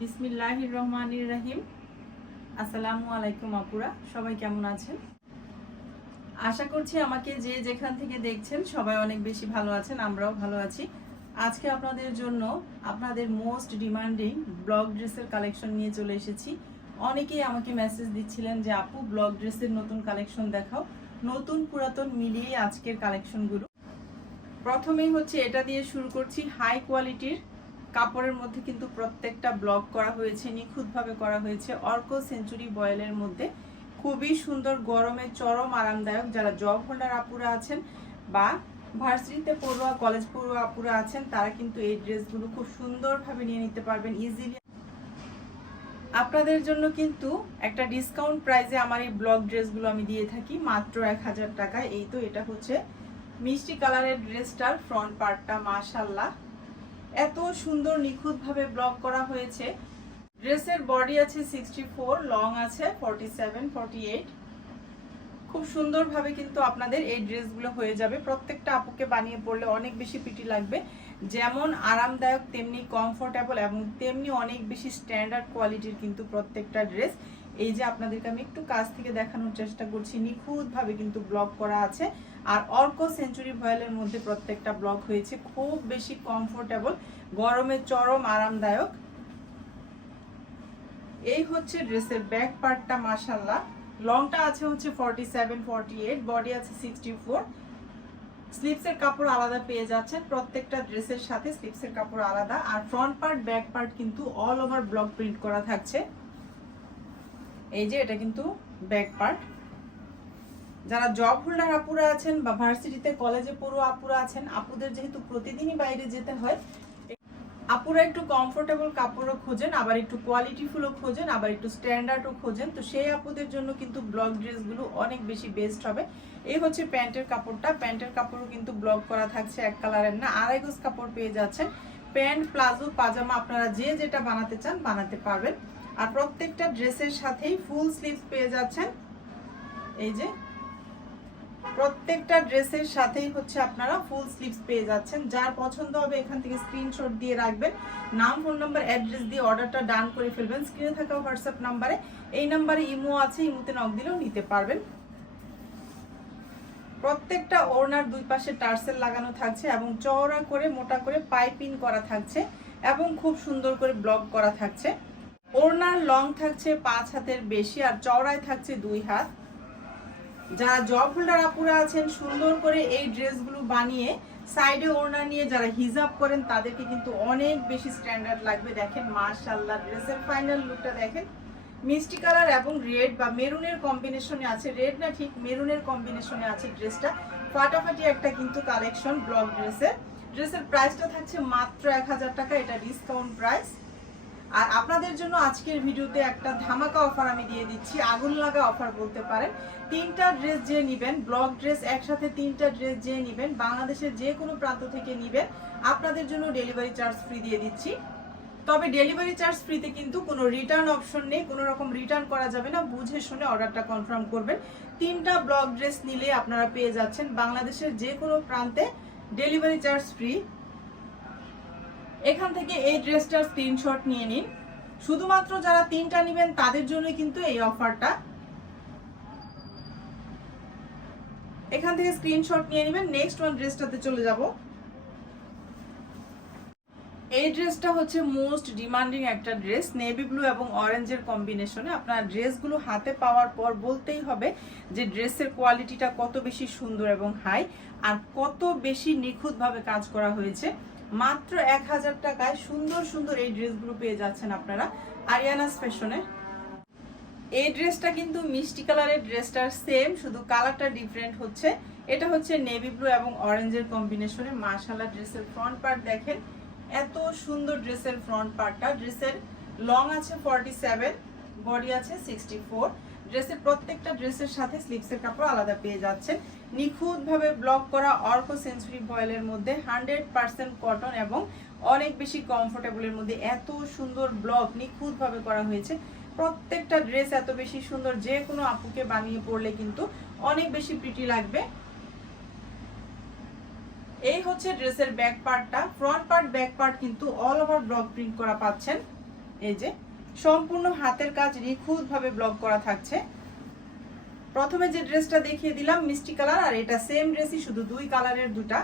বিসমিল্লাহির রহমানির রাহিম আসসালামু আলাইকুম আপুরা, সবাই কেমন আছেন? আশা করছি আমাকে যে যেখান থেকে দেখছেন সবাই অনেক বেশি ভালো আছেন, আমরাও ভালো আছি। আজকে আপনাদের জন্য আপনাদের মোস্ট ডিমান্ডিং ব্লক ড্রেসের কালেকশন নিয়ে চলে এসেছি। অনেকেই আমাকে মেসেজ দিচ্ছিলেন যে, আপু ব্লক ড্রেসের নতুন কালেকশন দেখাও। নতুন পুরাতন মিলিয়ে আজকের কালেকশনগুলো। প্রথমেই হচ্ছে এটা দিয়ে শুরু করছি। হাই কোয়ালিটির কাপড়ের মধ্যে কিন্তু প্রত্যেকটা ব্লক করা হয়েছে, নিখুঁতভাবে করা হয়েছে। অর্ক সেঞ্চুরি বয়েলের মধ্যে খুবই সুন্দর, গরমে চরম আরামদায়ক। যারা জব হোল্ডার আপুরা আছেন বা ভার্সিটিতে পড়ুয়া কলেজ পড়ুয়া আপুরা আছেন, তারা কিন্তু এই ড্রেসগুলো খুব সুন্দরভাবে নিয়ে নিতে পারবেন ইজিলি আপনাদের জন্য কিন্তু একটা ডিসকাউন্ট প্রাইসে আমার এই ব্লক ড্রেসগুলো আমি দিয়ে থাকি, মাত্র এক হাজার টাকায়। এই তো এটা হচ্ছে মিষ্টি কালারের ড্রেসটার ফ্রন্ট পার্টটা মাশাল্লাহ এত সুন্দর নিখুঁতভাবে ব্লক করা হয়েছে। ড্রেসের বডি আছে সিক্সটি ফোর লং আছে ফর্টি সেভেন ফর্টি এইট খুব সুন্দরভাবে কিন্তু আপনাদের এই ড্রেসগুলো হয়ে যাবে। প্রত্যেকটা আপুকে বানিয়ে পড়লে অনেক বেশি পিটি লাগবে। যেমন আরামদায়ক, তেমনি কমফোর্টেবল এবং তেমনি অনেক বেশি স্ট্যান্ডার্ড কোয়ালিটির কিন্তু প্রত্যেকটা ড্রেস। এই যে আপনাদেরকে আমি একটু কাছ থেকে দেখানোর চেষ্টা করছি, নিখুঁতভাবে কিন্তু ব্লক করা আছে। আর অর্ক সেঞ্চুরি ভয়েলের মধ্যে প্রত্যেকটা ব্লক হয়েছে। খুব বেশি কমফোর্টেবল গরমে চরম আরামদায়ক। এই হচ্ছে ড্রেসের ব্যাক পার্টটা মাসাল্লাহ লংটা আছে হচ্ছে forty seven forty eight body আছে সিক্সটি ফোর স্লিপসের কাপড় আলাদা পেয়ে যাচ্ছেন প্রত্যেকটা ড্রেসের সাথে স্লিপসের কাপড় আলাদা। আর ফ্রন্ট পার্ট ব্যাক পার্ট কিন্তু অল ওভার ব্লক প্রিন্ট করা থাকছে। এই যে, এটা কিন্তু ব্যাক পার্ট যারা জব হোল্ডার আপুরা আছেন বা ভার্সিটিতে কলেজে পড়ুয়া আপুরা আছেন, আপুদের যেহেতু প্রতিদিনই বাইরে যেতে হয়, আপুরা একটু কমফোর্টেবল কাপড়ও খোঁজেন, আবার একটু কোয়ালিটিফুলও খোঁজেন, আবার একটু স্ট্যান্ডার্ডও খোঁজেন। তো সেই আপুদের জন্য কিন্তু ব্লক ড্রেসগুলো অনেক বেশি বেস্ট হবে। এই হচ্ছে প্যান্টের কাপড়টা। প্যান্টের কাপড়ও কিন্তু ব্লক করা থাকছে এক কালারের না, আড়াই গজ কাপড় পেয়ে যাচ্ছেন। প্যান্ট, প্লাজো, পাজামা আপনারা যে যেটা বানাতে চান, বানাতে পারবেন। আর প্রত্যেকটা ড্রেসের সাথেই ফুল স্লিভস পেয়ে যাচ্ছেন। এই যে প্রত্যেকটা ড্রেসের সাথেই হচ্ছে আপনারা ফুল স্লিভস পেয়ে যাচ্ছেন। যার পছন্দ হবে এখান থেকে স্ক্রিনশট দিয়ে রাখবেন। নাম ফোন নাম্বার অ্যাড্রেস দিয়ে অর্ডারটা ডান করে ফেলবেন। স্ক্রিনে থাকা হোয়াটসঅ্যাপ নাম্বারে এই নাম্বারে ইমো আছে, ইমোতে নক দিলেও নিতে পারবেন। প্রত্যেকটা ওড়নার দুই পাশে টার্সেল লাগানো থাকছে এবং চওড়া করে, মোটা করে পাইপিং করা থাকছে এবং খুব সুন্দর করে ব্লক করা থাকছে। ওড়নার লং থাকছে পাঁচ হাতের বেশি আর চওড়ায় থাকছে দুই হাত। যারা জব হোল্ডার আপুরা আছেন, সুন্দর করে এই ড্রেসগুলো বানিয়ে সাইডে ওড়না নিয়ে যারা হিজাব করেন, তাদেরকে কিন্তু অনেক বেশি স্ট্যান্ডার্ড লাগবে। দেখেন মার্শাল্লাহ ড্রেসের ফাইনাল লুকটা দেখেন। মিষ্টি কালার এবং রেড বা মেরুনের কম্বিনেশনে আছে। রেড না ঠিক মেরুনের কম্বিনেশনে আছে ড্রেসটা। ফাটাফাটি একটা কিন্তু কালেকশন ব্লক ড্রেসের ড্রেসের প্রাইসটা থাকছে মাত্র এক হাজার টাকা, এটা ডিসকাউন্ট প্রাইস আর আপনাদের জন্য আজকের ভিডিওতে একটা ধামাকা অফার আমি দিয়ে দিচ্ছি। আগুন লাগা অফার বলতে পারেন। তিনটা ড্রেস যে নিবেন ব্লক ড্রেস একসাথে তিনটা ড্রেস যে নিবেন, বাংলাদেশের যে কোনো প্রান্ত থেকে নিবেন, আপনাদের জন্য ডেলিভারি চার্জ ফ্রি দিয়ে দিচ্ছি। তবে ডেলিভারি চার্জ ফ্রিতে কিন্তু কোনো রিটার্ন অপশন নেই, কোনো রকম রিটার্ন করা যাবে না। বুঝে শুনে অর্ডারটা কনফার্ম করবেন। তিনটা ব্লক ড্রেস নিলে আপনারা পেয়ে যাচ্ছেন বাংলাদেশের যে কোনো প্রান্তে ডেলিভারি চার্জ ফ্রি এখান থেকে এই ড্রেসটার স্ক্রিনশট নিয়ে নিন। শুধুমাত্র যারা তিনটা নেবেন, তাদের জন্য কিন্তু এই অফারটা এখান থেকে স্ক্রিনশট নিয়ে নেবেন নেক্সট ওয়ান ড্রেসটাতে চলে যাব। এই ড্রেসটা হচ্ছে মোস্ট ডিমান্ডিং একটা ড্রেস নেভি ব্লু এবং অরেঞ্জের কম্বিনেশনে আপনার ড্রেসগুলো হাতে পাওয়ার পর বলতেই হবে যে ড্রেসের কোয়ালিটিটা কত বেশি সুন্দর এবং হাই আর কত বেশি নিখুঁতভাবে কাজ করা হয়েছে। মাত্র এক হাজার টাকায় সুন্দর সুন্দর এই ড্রেসগুলো পেয়ে যাচ্ছেন আপনারা আরিয়ানাস ফ্যাশনে। এই ড্রেসটা কিন্তু মিষ্টি কালারের ড্রেসটার সেম শুধু কালারটা ডিফারেন্ট হচ্ছে। এটা হচ্ছে নেভি ব্লু এবং অরেঞ্জের কম্বিনেশনে মাশালা ড্রেসের ফ্রন্ট পার্ট দেখেন, এত সুন্দর ড্রেসের ফ্রন্ট পার্টটা ড্রেসের লং আছে ফর্টি সেভেন বডি আছে সিক্সটি ফোর ড্রেসের প্রত্যেকটা ড্রেসের সাথে স্লিপসের কাপড় আলাদা পেয়ে যাচ্ছে নিখুঁতভাবে ব্লক করা অর্ক সেঞ্চুরি ভয়েলের মধ্যে হান্ড্রেড পার্সেন্ট কটন এবং অনেক বেশি কমফোর্টেবলের মধ্যে এত সুন্দর ব্লক নিখুঁতভাবে করা হয়েছে। প্রত্যেকটা ড্রেস এত বেশি সুন্দর, যে কোনো আপুকে বানিয়ে পড়লে কিন্তু অনেক বেশি প্রিটি লাগবে। এই হচ্ছে ড্রেসের ব্যাক পার্টটা ফ্রন্ট পার্ট ব্যাক পার্ট কিন্তু অল ওভার ব্লক প্রিন্ট করা পাচ্ছেন। এই যে, সম্পূর্ণ হাতের কাজ নিখুঁতভাবে ব্লক করা থাকছে। প্রথমে যে ড্রেসটা দেখিয়ে দিলাম, মিষ্টি কালার, আর এটা সেম ড্রেসই শুধু দুই কালারের দুটা।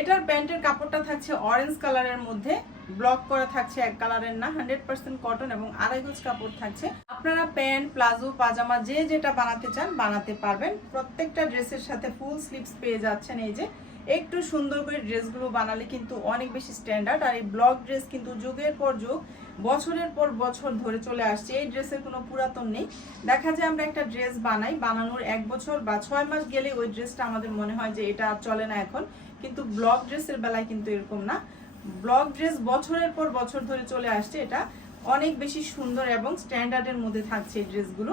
এটার প্যান্টের কাপড়টা থাকছে অরেঞ্জ কালারের মধ্যে ব্লক করা থাকছে এক কালারের না হান্ড্রেড পার্সেন্ট কটন এবং আড়াই গজ কাপড় থাকছে। আপনারা প্যান্ট, প্লাজো, পাজামা, যে যেটা বানাতে চান, বানাতে পারবেন। প্রত্যেকটা ড্রেসের সাথে ফুল স্লিভস পেয়ে যাচ্ছেন এই যে। একটু সুন্দর করে ড্রেসগুলো বানালে কিন্তু অনেক বেশি স্ট্যান্ডার্ড আর এই ব্লক ড্রেস কিন্তু যুগের পর যুগ বছরের পর বছর ধরে চলে আসছে। এই ড্রেসের কোনো পুরাতন নেই। দেখা যায় আমরা একটা ড্রেস বানাই, বানানোর এক বছর বা ছয় মাস গেলে ওই ড্রেসটা আমাদের মনে হয় যে এটা চলে না এখন। কিন্তু ব্লক ড্রেসের বেলায় কিন্তু এরকম না। ব্লক ড্রেস বছরের পর বছর ধরে চলে আসছে এটা। অনেক বেশি সুন্দর এবং স্ট্যান্ডার্ডের মধ্যে থাকছে এই ড্রেসগুলো।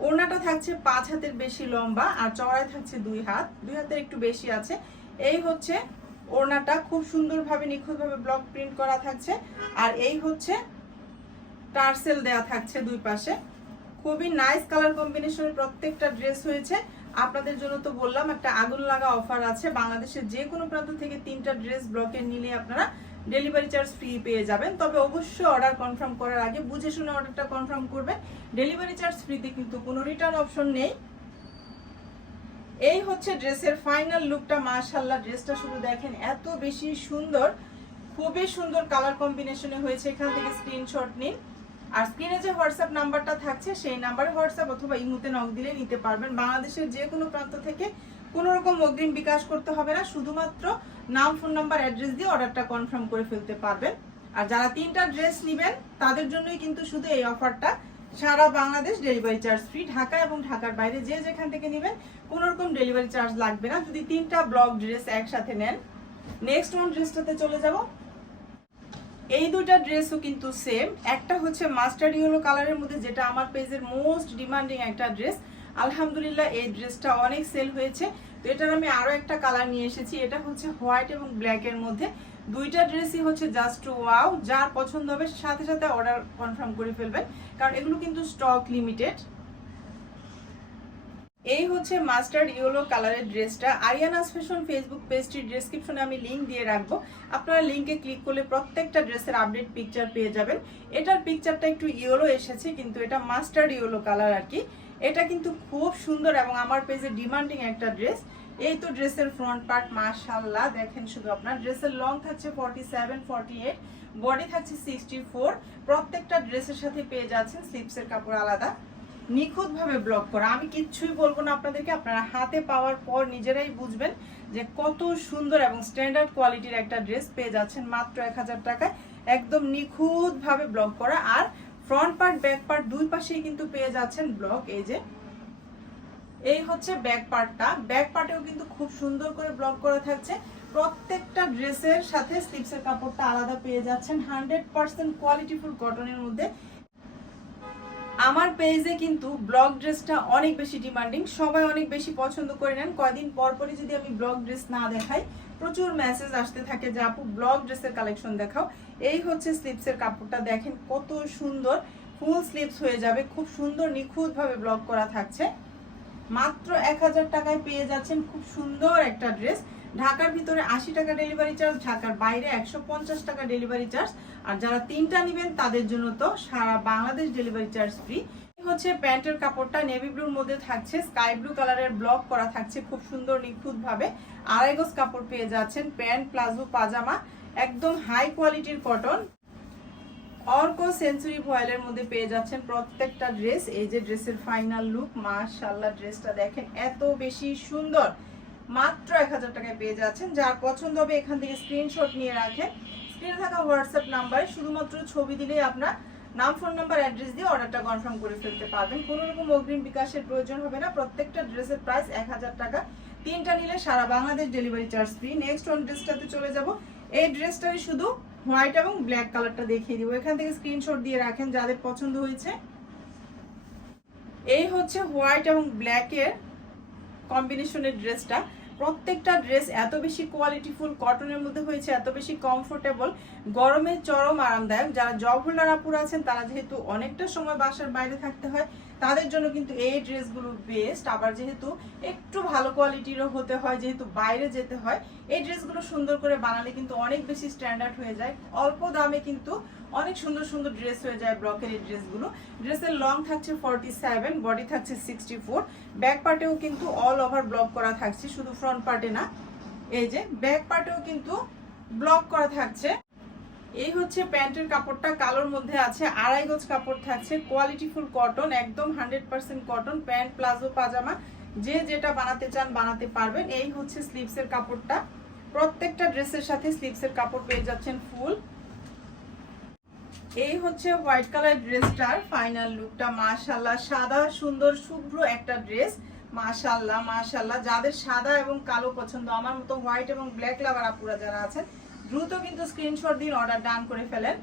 ওড়নাটা থাকছে পাঁচ হাতের বেশি লম্বা আর চওড়ায় থাকছে দুই হাত। দুই হাতের একটু বেশি আছে। এই হচ্ছে ওড়নাটা খুব সুন্দরভাবে, নিখুঁতভাবে ব্লক প্রিন্ট করা থাকছে। আর এই হচ্ছে টার্সেল দেয়া থাকছে দুই পাশে। খুবই নাইস কালার কম্বিনেশনের প্রত্যেকটা ড্রেস হয়েছে। আপনাদের জন্য তো বললাম, একটা আগুন লাগা অফার আছে। বাংলাদেশের যে কোনো প্রান্ত থেকে তিনটা ড্রেস ব্লকে নিলে আপনারা ডেলিভারি চার্জ ফ্রি পেয়ে যাবেন। তবে অবশ্যই অর্ডার কনফার্ম করার আগে বুঝে শুনে অর্ডারটা কনফার্ম করবেন। ডেলিভারি চার্জ ফ্রিতে কিন্তু কোনো রিটার্ন অপশন নেই। এই হচ্ছে ড্রেসের ফাইনাল লুকটা মাশাল্লাহ ড্রেসটা শুধু দেখেন, এত বেশি সুন্দর, খুবই সুন্দর কালার কম্বিনেশনে হয়েছে। এখান থেকে স্ক্রিনশট নিন। আর স্ক্রিনে যে হোয়াটসঅ্যাপ নাম্বারটা থাকছে, সেই নাম্বারে হোয়াটসঅ্যাপ অথবা ইমুতে নক দিলে নিতে পারবেন। বাংলাদেশের যে কোনো প্রান্ত থেকে কোনো রকম অগ্রিম বিকাশ করতে হবে না, শুধুমাত্র নাম ফোন নাম্বার অ্যাড্রেস দিয়ে অর্ডারটা কনফার্ম করে ফেলতে পারবেন। আর যারা তিনটা ড্রেস নেবেন, তাদের জন্যই কিন্তু শুধু এই অফারটা সারা Bangladesh delivery charge free Dhaka এবং ঢাকার বাইরে যে যেখান থেকে নেবেন, কোনো রকম ডেলিভারি চার্জ লাগবে না। যদি তিনটা ব্লক ড্রেস একসাথে নেন নেক্সট ওয়ান ড্রেসটাতে চলে যাব। এই দুইটা ড্রেসও কিন্তু সেম একটা হচ্ছে মাস্টার্ড ইয়েলো কালারের মধ্যে, যেটা আমার পেজের মোস্ট ডিমান্ডিং একটা ড্রেস আলহামদুলিল্লাহ, এই ড্রেসটা অনেক সেল হয়েছে। তো এটার আমি আরও একটা কালার নিয়ে এসেছি। এটা হচ্ছে হোয়াইট এবং ব্ল্যাক এর মধ্যে। দুইটা ড্রেসই হচ্ছে জাস্ট ওয়াও যার পছন্দ হবে সাথে সাথে অর্ডার কনফার্ম করে ফেলবেন কারণ এগুলো কিন্তু স্টক লিমিটেড এই হচ্ছে মাস্টার্ড ইয়েলো কালারের ড্রেসটা আরিয়ানাস ফ্যাশন ফেসবুক পেজটির ডেসক্রিপশনে আমি লিংক দিয়ে রাখব। আপনারা লিংকে ক্লিক করলে প্রত্যেকটা ড্রেসের আপডেট পিকচার পেয়ে যাবেন। এটার পিকচারটা একটু ইয়েলো এসেছে, কিন্তু এটা মাস্টার্ড ইয়েলো কালার আর কি। এটা কিন্তু খুব সুন্দর এবং আমার পেজে ডিমান্ডিং একটা ড্রেস এই তো ড্রেসের ফ্রন্ট পার্ট মাশাল্লাহ দেখেন শুধু আপনার, ড্রেসের লং থাকছে forty seven forty eight body থাকছে সিক্সটি ফোর প্রত্যেকটা ড্রেসের সাথে পেয়ে যাচ্ছেন স্লিপসের কাপড় আলাদা। নিখুঁতভাবে ব্লক করা। আমি কিচ্ছুই বলব না আপনাদেরকে, আপনারা হাতে পাওয়ার পর নিজেরাই বুঝবেন যে কত সুন্দর এবং স্ট্যান্ডার্ড কোয়ালিটির একটা ড্রেস পেয়ে যাচ্ছেন মাত্র এক হাজার টাকায়। একদম নিখুঁতভাবে ব্লক করা। আর ফ্রন্ট পার্ট ব্যাক পার্ট দুই পাশেই কিন্তু পেয়ে যাচ্ছেন ব্লক এই যে এই হচ্ছে ব্যাক পার্টটা ব্যাক পার্টেও কিন্তু খুব সুন্দর করে ব্লক করা থাকছে। প্রত্যেকটা ড্রেসের সাথে স্লিপসের কাপড়টা আলাদা পেয়ে যাচ্ছেন। হান্ড্রেড পার্সেন্ট কোয়ালিটিফুল কটনের মধ্যে। আমার পেজে কিন্তু ব্লক ড্রেসটা অনেক বেশি ডিমান্ডিং সবাই অনেক বেশি পছন্দ করে নেন। কয়দিন পর পরই যদি আমি ব্লক ড্রেস না দেখাই, প্রচুর মেসেজ আসতে থাকে যে, আপু ব্লক ড্রেসের কালেকশন দেখাও। এই হচ্ছে স্লিপসের কাপড়টা। দেখেন কত সুন্দর। ফুল স্লিপস হয়ে যাবে। খুব সুন্দর নিখুঁতভাবে ব্লক করা থাকছে। মাত্র এক হাজার টাকায় পেয়ে যাচ্ছেন খুব সুন্দর একটা ড্রেস। ঢাকার ভিতরে আশি টাকা ডেলিভারি চার্জ ঢাকার বাইরে একশো পঞ্চাশ টাকা ডেলিভারি চার্জ আর যারা তিনটা নেবেন, তাদের জন্য তো সারা বাংলাদেশ ডেলিভারি চার্জ ফ্রি হচ্ছে প্যান্টের কাপড়টা নেভি ব্লুর মধ্যে থাকছে স্কাই ব্লু কালারের ব্লক করা থাকছে খুব সুন্দর নিখুঁত ভাবে আড়াই গজ কাপড় পেয়ে যাচ্ছেন প্যান্ট, প্লাজো, পাজামা, একদম হাই কোয়ালিটির কটন অর্ক সেঞ্চুরি ভয়েলের মধ্যে পেয়ে যাচ্ছেন প্রত্যেকটা ড্রেস। এই যে ড্রেসের ফাইনাল লুক মাশাল্লাহ ড্রেসটা দেখেন, এত বেশি সুন্দর। মাত্র এক হাজার টাকায় পেয়ে যাচ্ছেন। যার পছন্দ হবে এখান থেকে স্ক্রিনশট নিয়ে রাখেন। স্ক্রিনে থাকা হোয়াটসঅ্যাপ নাম্বারে শুধুমাত্র ছবি দিলেই আপনার নাম ফোন নাম্বার অ্যাড্রেস দিয়ে অর্ডারটা কনফার্ম করে ফেলতে পারবেন। কোনো রকম অগ্রিম বিকাশের প্রয়োজন হবে না। প্রত্যেকটা ড্রেসের প্রাইস এক হাজার টাকা। তিনটা নিলে সারা Bangladesh delivery charge free next one ড্রেসটাতে চলে যাব। এই ড্রেসটাই শুধু হোয়াইট এবং ব্ল্যাক কালারটা দেখিয়ে দিব। এখান থেকে স্ক্রিনশট দিয়ে রাখেন যাদের পছন্দ হয়েছে। এই হচ্ছে হোয়াইট এবং ব্ল্যাকের কম্বিনেশনের ড্রেসটা। প্রত্যেকটা ড্রেস এত বেশি কোয়ালিটিফুল কটনের মধ্যে হয়েছে, এত বেশি কমফোর্টেবল গরমে চরম আরামদায়ক। যারা জব হোল্ডার আপুর আছেন, তারা যেহেতু অনেকটা সময় বাসার বাইরে থাকতে হয় তাদের জন্য কিন্তু এই ড্রেসগুলো বেস্ট আবার যেহেতু একটু ভালো কোয়ালিটিরও হতে হয়, যেহেতু বাইরে যেতে হয়, এই ড্রেসগুলো সুন্দর করে বানালে কিন্তু অনেক বেশি স্ট্যান্ডার্ড হয়ে যায়। অল্প দামে কিন্তু অনেক সুন্দর সুন্দর ড্রেস হয়ে যায় ব্লকের এই ড্রেসগুলো। ড্রেসের লং থাকছে ফর্টি সেভেন বডি থাকছে সিক্সটি ফোর ব্যাক পার্টেও কিন্তু অল ওভার ব্লক করা থাকছে, শুধু ফ্রন্ট পার্টে না। এই যে ব্যাক পার্টেও কিন্তু ব্লক করা থাকছে। এই হচ্ছে প্যান্টের কাপড়টা, কালোর মধ্যে আছে, আড়াই গজ কাপড় থাকছে কোয়ালিটিফুল কটন একদম hundred percent cotton pant, palazzo, pyjama, যে যেটা বানাতে চান বানাতে পারবেন। এই হচ্ছে স্লিভসের কাপড়টা। প্রত্যেকটা ড্রেসের সাথে স্লিভসের কাপড় পেয়ে যাচ্ছেন ফুল এই হচ্ছে হোয়াইট কালার ড্রেসটার ফাইনাল লুকটা মাশাল্লাহ সাদা, সুন্দর, শুভ্র একটা ড্রেস। মাশাল্লাহ মাশাল্লাহ যাদের সাদা এবং কালো পছন্দ, আমার মতো হোয়াইট এবং ব্ল্যাক লাভার আপুরা যারা আছেন দ্রুত কিন্তু স্ক্রিনশট দিন অর্ডার ডান করে ফেলেন।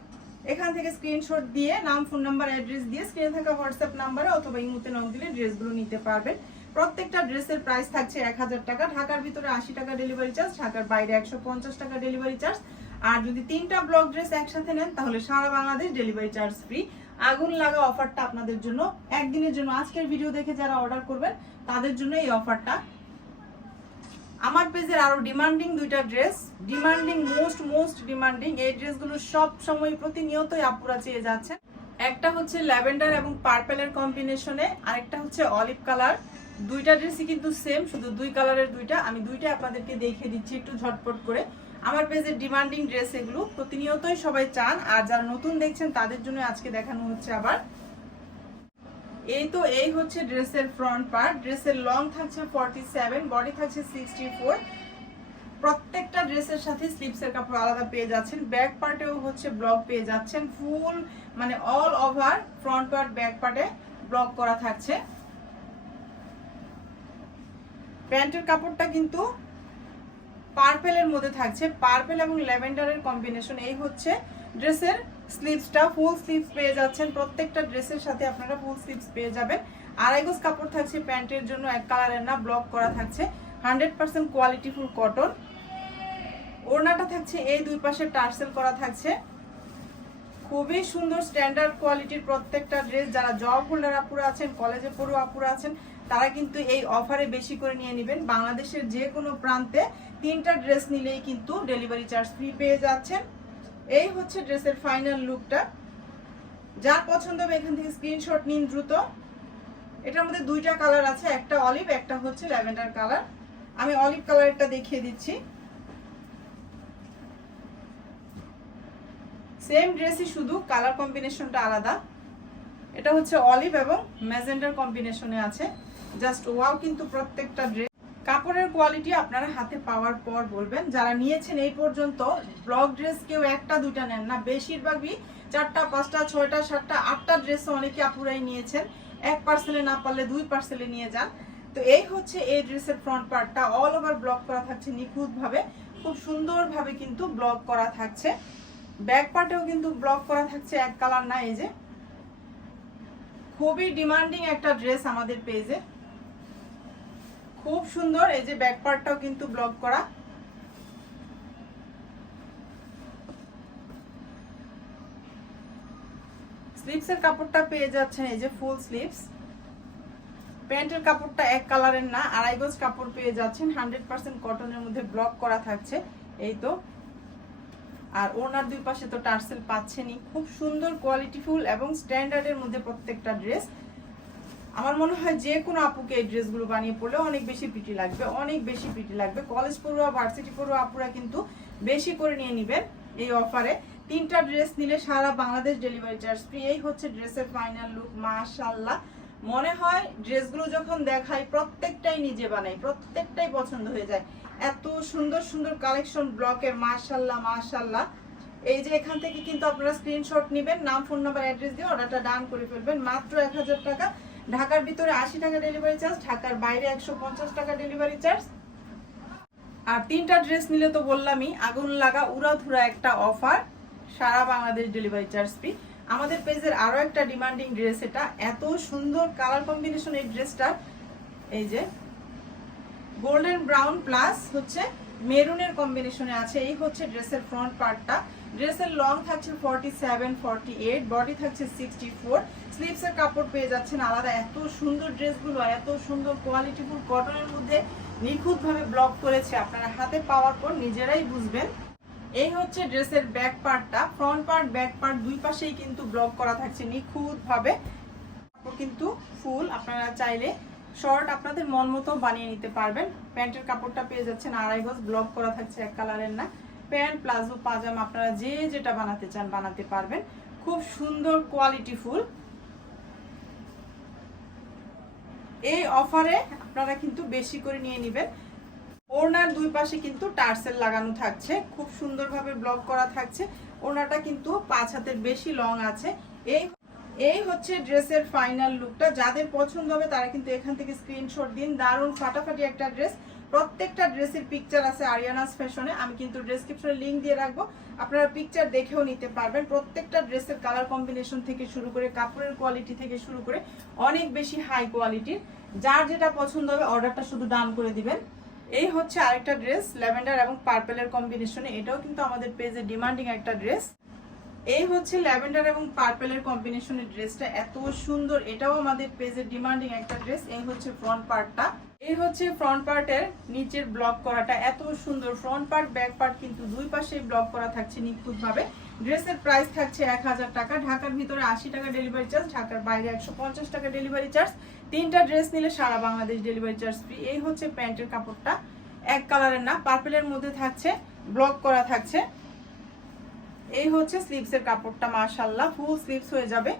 এখান থেকে স্ক্রিনশট দিয়ে নাম ফোন নাম্বার অ্যাড্রেস দিয়ে স্ক্রিনে থাকা হোয়াটসঅ্যাপ নাম্বারে অথবা ইমুতে নক দিলে ড্রেসগুলো নিতে পারবেন। প্রত্যেকটা ড্রেসের প্রাইস থাকছে এক হাজার টাকা। ঢাকার ভিতরে আশি টাকা ডেলিভারি চার্জ ঢাকার বাইরে একশো পঞ্চাশ টাকা ডেলিভারি চার্জ আর যদি তিনটা ব্লক ড্রেস একসাথে নেন, তাহলে সারা বাংলাদেশ ডেলিভারি চার্জ ফ্রি আগুন লাগা অফারটা আপনাদের জন্য। একদিনের জন্য আজকের ভিডিও দেখে যারা অর্ডার করবেন, তাদের জন্য এই অফারটা আমার পেজের আরও ডিমান্ডিং দুইটা dress demanding most most demanding এই ড্রেসগুলো সব সময় প্রতিনিয়তই আপুরা চেয়ে যাচ্ছে। একটা হচ্ছে ল্যাভেন্ডার এবং পার্পেলের কম্বিনেশনে আরেকটা হচ্ছে অলিভ কালার দুইটা ড্রেসই কিন্তু সেম শুধু দুই কালারের দুইটা। আমি দুইটা আপনাদেরকে দেখিয়ে দিচ্ছি একটু ঝটপট করে। আমার পেজের ডিমান্ডিং ড্রেস এগুলো প্রতিনিয়তই সবাই চান, আর যারা নতুন দেখছেন, তাদের জন্য আজকে দেখানো হচ্ছে আবার এই তো এই হচ্ছে ড্রেসের ফ্রন্ট পার্ট ড্রেসের লং থাকছে ফর্টি সেভেন বডি থাকছে সিক্সটি ফোর প্রত্যেকটা ড্রেসের সাথে স্লিপসের কাপড় আলাদা পেয়ে যাচ্ছেন। ব্যাক পার্টেও হচ্ছে ব্লক পেয়ে যাচ্ছেন। ফুল মানে all over front part back পার্টে ব্লক করা থাকছে। প্যান্টের কাপড়টা কিন্তু পার্পেলের মধ্যে থাকছে। পার্পেল এবং ল্যাভেন্ডারের কম্বিনেশন এই হচ্ছে ড্রেসের স্লিভসটা ফুল স্লিভস পেয়ে যাচ্ছেন। প্রত্যেকটা ড্রেসের সাথে আপনারা ফুল স্লিভস পেয়ে যাবেন। আড়াই গজ কাপড় থাকছে প্যান্টের জন্য, এক কালারের না ব্লক করা থাকছে। হান্ড্রেড পার্সেন্ট কোয়ালিটিফুল কটন ওড়নাটা থাকছে, এই দুই পাশে টার্সেল করা থাকছে। খুবই সুন্দর স্ট্যান্ডার্ড কোয়ালিটির প্রত্যেকটা ড্রেস। যারা জব হোল্ডার আপুরা আছেন কলেজে পড়ুয়া আপুরা আছেন, তারা কিন্তু এই অফারে বেশি করে নিয়ে নেবেন। বাংলাদেশের যে কোনো প্রান্তে তিনটা ড্রেস নিলেই কিন্তু ডেলিভারি চার্জ ফ্রি পেয়ে যাচ্ছেন। এই হচ্ছে ড্রেসের ফাইনাল লুকটা যার পছন্দ হবে এখান থেকে স্ক্রিনশট নিন দ্রুত। এটার মধ্যে দুইটা কালার আছে, একটা অলিভ একটা হচ্ছে ল্যাভেন্ডার কালার আমি অলিভ কালারটা দেখিয়ে দিচ্ছি। সেম ড্রেসই শুধু কালার কম্বিনেশনটা আলাদা। এটা হচ্ছে অলিভ এবং ম্যাজেন্ডার কম্বিনেশনে আছে। জাস্ট ওয়াও কিন্তু প্রত্যেকটা ড্রেস কাপড়ের কোয়ালিটি আপনারা হাতে পাওয়ার পর বলবেন। যারা নিয়েছেন এই পর্যন্ত ব্লক ড্রেস কেউ একটা দুইটা নেন না। বেশিরভাগই চারটা, পাঁচটা, ছয়টা, সাতটা, আটটা ড্রেস অনেকে আপুরাই নিয়েছেন। এক পার্সেলে না পারলে দুই পার্সেলে নিয়ে যান। তো এই হচ্ছে এই ড্রেসের ফ্রন্ট পার্টটা অল ওভার ব্লক করা থাকছে নিখুঁতভাবে। খুব সুন্দরভাবে কিন্তু ব্লক করা থাকছে। ব্যাক পার্টেও কিন্তু ব্লক করা থাকছে এক কালার না, এই যে। খুবই ডিমান্ডিং একটা ড্রেস আমাদের পেজে খুব সুন্দর, এই যে ব্যাক পার্টটাও কিন্তু ব্লক করা। স্লিপসের কাপড়টা পেয়ে যাচ্ছেন, এই যে ফুল স্লিপস প্যান্টের কাপড়টা এক কালারের না, আড়াই গজ কাপড় পেয়ে যাচ্ছেন হান্ড্রেড পার্সেন্ট কটনের মধ্যে ব্লক করা থাকছে, এই তো। আর ওনার দুই পাশে তো টার্সেল পাচ্ছেনই। খুব সুন্দর কোয়ালিটিফুল এবং স্ট্যান্ডার্ডের মধ্যে প্রত্যেকটা ড্রেস আমার মনে হয় যে কোনো আপুকে এই ড্রেসগুলো বানিয়ে পড়লে অনেক বেশি পিটি লাগবে, অনেক বেশি পিটি লাগবে। কলেজ পড়ুয়া ভার্সিটি পড়ুয়া আপুরা কিন্তু বেশি করে নিয়ে নেবেন এই অফারে তিনটা ড্রেস নিলে সারা বাংলাদেশ ডেলিভারি চার্জ ফ্রি এই হচ্ছে ড্রেসের ফাইনাল লুক মাশাল্লাহ মনে হয় ড্রেসগুলো যখন দেখাই, প্রত্যেকটাই নিজে বানাই, প্রত্যেকটাই পছন্দ হয়ে যায়। এত সুন্দর সুন্দর কালেকশন ব্লকের মাশাল্লাহ মাশাল্লাহ এই যে এখান থেকে কিন্তু আপনারা স্ক্রিনশট নেবেন, নাম ফোন নাম্বার অ্যাড্রেস দিয়ে অর্ডারটা ডান করে ফেলবেন। মাত্র এক হাজার টাকা ঢাকার ভিতরে আশি টাকা ডেলিভারি চার্জ ঢাকার বাইরে একশো পঞ্চাশ টাকা ডেলিভারি চার্জ আর তিনটা ড্রেস নিলে তো বললামই, আগুন লাগা, উড়াধুরা একটা অফার সারা বাংলাদেশ ডেলিভারি চার্জ ফ্রি আমাদের পেজের আরও একটা ডিমান্ডিং ড্রেস এটা, এত সুন্দর কালার কম্বিনেশন এই ড্রেসটা এই যে গোল্ডেন ব্রাউন প্লাস হচ্ছে মেরুনের কম্বিনেশনে আছে, এই হচ্ছে ড্রেসের ফ্রন্ট পার্টটা ড্রেসের লং থাকছে forty seven forty eight body থাকছে সিক্সটি ফোর স্লিপসের কাপড় পেয়ে যাচ্ছেন আলাদা। এত সুন্দর ড্রেসগুলো এত সুন্দর কোয়ালিটিফুল কটনের মধ্যে নিখুঁতভাবে ব্লক করেছে। আপনারা হাতে পাওয়ার পর নিজেরাই বুঝবেন। এই হচ্ছে ড্রেসের ব্যাক পার্টটা। ফ্রন্ট পার্ট, ব্যাক পার্ট দুই পাশেই কিন্তু ব্লক করা থাকছে নিখুঁতভাবে। কিন্তু ফুল। আপনারা চাইলে শর্ট আপনাদের মন মতো বানিয়ে নিতে পারবেন। প্যান্টের কাপড়টা পেয়ে যাচ্ছেন আড়াই গজ, ব্লক করা থাকছে এক কালারের না। প্যান্ট, প্লাজো, পাজামা আপনারা যে যেটা বানাতে চান বানাতে পারবেন। খুব সুন্দর কোয়ালিটি ফুল। এই অফারে আপনারা কিন্তু বেশি করে নিয়ে নেবেন। ওড়নার দুই পাশে কিন্তু টার্সেল লাগানো থাকছে, খুব সুন্দরভাবে ব্লক করা থাকছে। ওড়নাটা কিন্তু পাঁচ হাতের বেশি লং আছে। এই এই হচ্ছে ড্রেসের ফাইনাল লুকটা। যাদের পছন্দ হবে তারা কিন্তু এখান থেকে স্ক্রিনশট দিন। দারুণ ফাটাফাটি একটা ড্রেস। প্রত্যেকটা ড্রেসের পিকচার আছে আরিয়ানাস ফ্যাশনে আমি কিন্তু ডেসক্রিপশনে লিংক দিয়ে রাখব। আপনারা পিকচার দেখেও নিতে পারবেন। প্রত্যেকটা ড্রেসের কালার কম্বিনেশন থেকে শুরু করে, কাপড়ের কোয়ালিটি থেকে শুরু করে অনেক বেশি হাই কোয়ালিটির যার যেটা পছন্দ হবে অর্ডারটা শুধু ডান করে দিবেন। এই হচ্ছে আরেকটা ড্রেস ল্যাভেন্ডার এবং পার্পেলের কম্বিনেশনে এটাও কিন্তু আমাদের পেজে ডিমান্ডিং একটা ড্রেস এই হচ্ছে ল্যাভেন্ডার এবং পার্পেলের কম্বিনেশনের ড্রেসটা এত সুন্দর, এটাও আমাদের পেজে ডিমান্ডিং একটা ড্রেস এই হচ্ছে ফ্রন্ট পার্টটা এই হচ্ছে ফ্রন্ট পার্টের নিচের ব্লক করাটা। এত সুন্দর ফ্রন্ট পার্ট ব্যাক পার্ট কিন্তু দুই পাশেই ব্লক করা থাকছে নিখুঁতভাবে। ড্রেসের প্রাইস থাকছে এক হাজার টাকা। ঢাকার ভিতরে আশি টাকা ডেলিভারি চার্জ ঢাকার বাইরে একশো পঞ্চাশ টাকা ডেলিভারি চার্জ তিনটা ড্রেস নিলে সারা বাংলাদেশ ডেলিভারি চার্জ ফ্রি এই হচ্ছে প্যান্টের কাপড়টা। এক কালারের না পার্পেলের মধ্যে থাকছে ব্লক করা থাকছে। এই হচ্ছে স্লিপসের কাপড়টা মাশাল্লাহ ফুল স্লিপস হয়ে যাবে।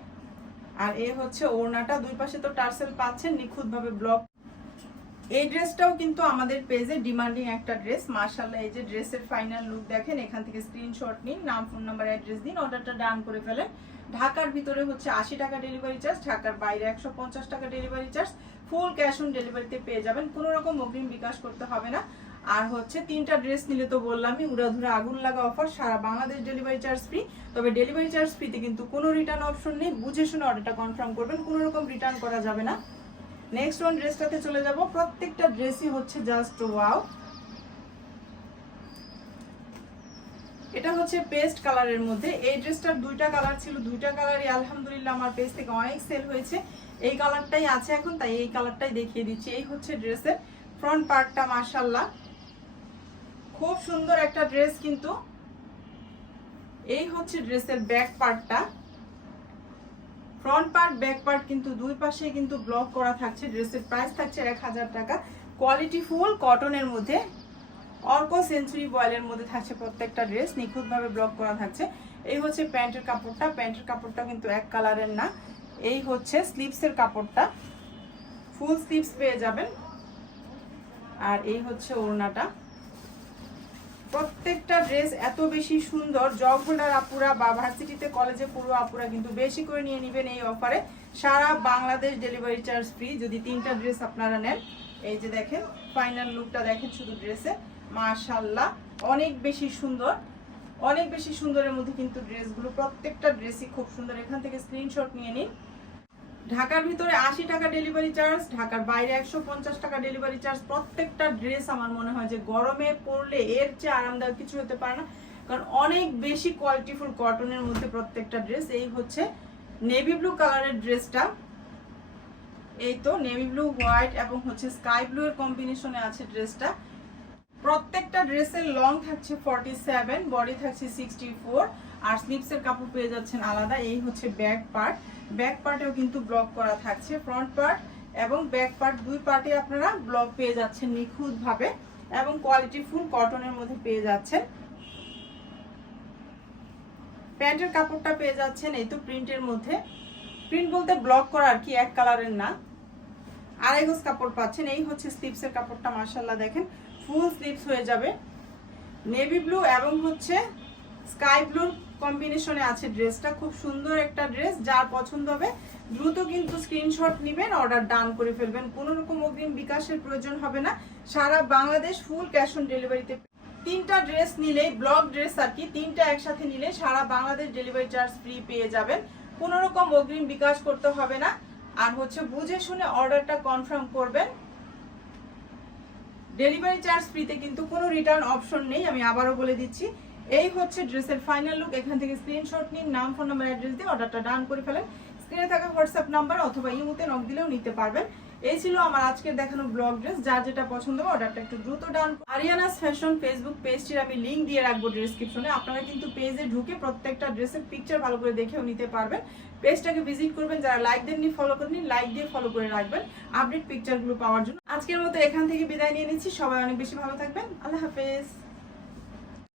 আর এই হচ্ছে ওড়নাটা, দুই পাশে তো টার্সেল পাচ্ছেন, নিখুঁতভাবে ব্লক এই ড্রেসটাও কিন্তু আমাদের পেজে ডিমান্ডিং একটা ড্রেস। মার্শাল্লাহ এই যে ড্রেসের ফাইনাল লুক দেখেন, এখান থেকে স্ক্রিনশট নিন, নাম ফোন নাম্বার অ্যাড্রেস দিন অর্ডারটা ডান করে ফেলেন। ঢাকার ভিতরে হচ্ছে আশি টাকা ডেলিভারি চার্জ ঢাকার বাইরে একশো পঞ্চাশ টাকা delivery charge full cash on ডেলিভারিতে পেয়ে যাবেন, কোনো রকম অগ্রিম বিকাশ করতে হবে না। আর হচ্ছে তিনটা ড্রেস নিলে তো বললামই, উড়াধুরা, আগুন লাগা অফার সারা বাংলাদেশ ডেলিভারি চার্জ ফ্রি তবে ডেলিভারি চার্জ ফ্রিতে কিন্তু কোনো রিটার্ন অপশন নেই। বুঝে শুনে অর্ডারটা কনফার্ম করবেন, কোনো রকম রিটার্ন করা যাবে না। নেক্সট ওয়ান ড্রেসটাতে চলে যাব। প্রত্যেকটা ড্রেসই হচ্ছে জাস্ট ওয়াও এটা হচ্ছে পেস্ট কালারের মধ্যে। এই ড্রেসটার দুইটা কালার ছিল, দুইটা কালারই আলহামদুলিল্লাহ আমার পেজ থেকে অনেক সেল হয়েছে। এই কালারটাই আছে এখন, তাই এই কালারটাই দেখিয়ে দিচ্ছি। এই হচ্ছে ড্রেসের ফ্রন্ট পার্টটা মাশাল্লাহ খুব সুন্দর একটা ড্রেস কিন্তু। এই হচ্ছে ড্রেসের ব্যাক পার্টটা ফ্রন্ট পার্ট ব্যাক পার্ট কিন্তু দুই পাশে কিন্তু ব্লক করা থাকছে ড্রেসের প্রাইস থাকছে এক হাজার টাকা। কোয়ালিটি ফুল কটনের মধ্যে, অর্ক সেঞ্চুরি বয়েলের মধ্যে থাকছে প্রত্যেকটা ড্রেস নিখুঁতভাবে ব্লক করা থাকছে। এই হচ্ছে প্যান্টের কাপড়টা প্যান্টের কাপড়টা কিন্তু এক কালারের না। এই হচ্ছে স্লিপসের কাপড়টা। ফুল স্লিপস পেয়ে যাবেন। আর এই হচ্ছে ওড়নাটা। প্রত্যেকটা ড্রেস এত বেশি সুন্দর। জব আপুরা বা ভার্সিটিতে কলেজে পুরো আপুরা কিন্তু বেশি করে নিয়ে নেবেন এই অফারে সারা বাংলাদেশ ডেলিভারি চার্জ ফ্রি যদি তিনটা ড্রেস আপনারা নেন। এই যে দেখেন ফাইনাল লুকটা দেখেন শুধু ড্রেসে মাশাল্লাহ অনেক বেশি সুন্দর। অনেক বেশি সুন্দরের মধ্যে কিন্তু ড্রেসগুলো প্রত্যেকটা ড্রেসই খুব সুন্দর। এখান থেকে স্ক্রিনশট নিয়ে নিন। ঢাকার ভিতরে আশি টাকা ডেলিভারি চার্জ ঢাকার বাইরে একশো পঞ্চাশ টাকা ডেলিভারি চার্জ প্রত্যেকটা ড্রেস আমার মনে হয় যে গরমে পরলে এর চেয়ে আরামদায়ক কিছু হতে পারে না। কারণ অনেক বেশি কোয়ালিটিফুল কটনের মধ্যে প্রত্যেকটা ড্রেস এই হচ্ছে নেভি ব্লু কালারের ড্রেসটা এই তো নেভি ব্লু হোয়াইট এবং হচ্ছে স্কাই ব্লু এর কম্বিনেশনে আছে ড্রেসটা প্রত্যেকটা ড্রেসের লং থাকছে ফর্টি সেভেন বডি থাকছে সিক্সটি ফোর আর স্লিপসের কাপড় পেয়ে যাচ্ছেন আলাদা, এই হচ্ছে ব্যাক পার্ট। ব্যাক পার্টেও কিন্তু ব্লক করা থাকছে ফ্রন্ট পার্ট এবং ব্যাক পার্ট দুই পার্টে আপনারা ব্লক পেয়ে যাচ্ছেন নিখুঁতভাবে এবং কোয়ালিটি ফুল কটনের মধ্যে পেয়ে যাচ্ছেন। প্যান্টের কাপড়টা পেয়ে যাচ্ছেন এই তো প্রিন্টের মধ্যে। প্রিন্ট বলতে ব্লক করা আর কি, এক কালারের না। আড়াই গজ কাপড় পাচ্ছেন, এই হচ্ছে স্লিপসের কাপড়টা মার্শাল্লাহ দেখেন ফুল স্লিপস হয়ে যাবে। নেভি ব্লু এবং হচ্ছে স্কাই ব্লুর কম্বিনেশনে আছে ড্রেসটা খুব সুন্দর একটা ড্রেস যার পছন্দ হবে, দ্রুত কিন্তু স্ক্রিনশট নেবেন অর্ডার ডান করে ফেলবেন। কোনো রকম অগ্রিম বিকাশের প্রয়োজন হবে না। সারা বাংলাদেশ ফুল ক্যাশ অন ডেলিভারিতে তিনটা ড্রেস নিলেই ব্লক ড্রেস আর কি, তিনটা একসাথে নিলে সারা বাংলাদেশ ডেলিভারি চার্জ ফ্রি পেয়ে যাবেন। কোনো রকম অগ্রিম বিকাশ করতে হবে না। আর হচ্ছে বুঝে শুনে অর্ডারটা কনফার্ম করবেন। ডেলিভারি চার্জ ফ্রিতে কিন্তু কোনো রিটার্ন অপশন নেই, আমি আবারও বলে দিচ্ছি। এই হচ্ছে ড্রেসের ফাইনাল লুক এখান থেকে স্ক্রিনশট নিন, নাম ফোন নাম্বার অ্যাড্রেস দিয়ে অর্ডারটা ডান করে ফেলেন। স্ক্রিনে থাকা হোয়াটসঅ্যাপ নাম্বার অথবা ইমোতে নক দিলেও নিতে পারবেন। এই ছিল আমার আজকের দেখানো ব্লগ ড্রেস যার যেটা পছন্দ হবে অর্ডারটা একটু দ্রুত ডান আরিয়ানাস ফ্যাশন ফেসবুক পেজটির আমি লিংক দিয়ে রাখব ডেসক্রিপশনে আপনারা কিন্তু পেজে ঢুকে প্রত্যেকটা ড্রেসের পিকচার ভালো করে দেখেও নিতে পারবেন। পেজটাকে ভিজিট করবেন। যারা লাইক দেননি ফলো করেননি লাইক দিয়ে ফলো করে রাখবেন আপডেট পিকচারগুলো পাওয়ার জন্য। আজকের মতো এখান থেকে বিদায় নিয়ে নিচ্ছি। সবাই অনেক বেশি ভালো থাকবেন। আল্লাহ হাফেজ।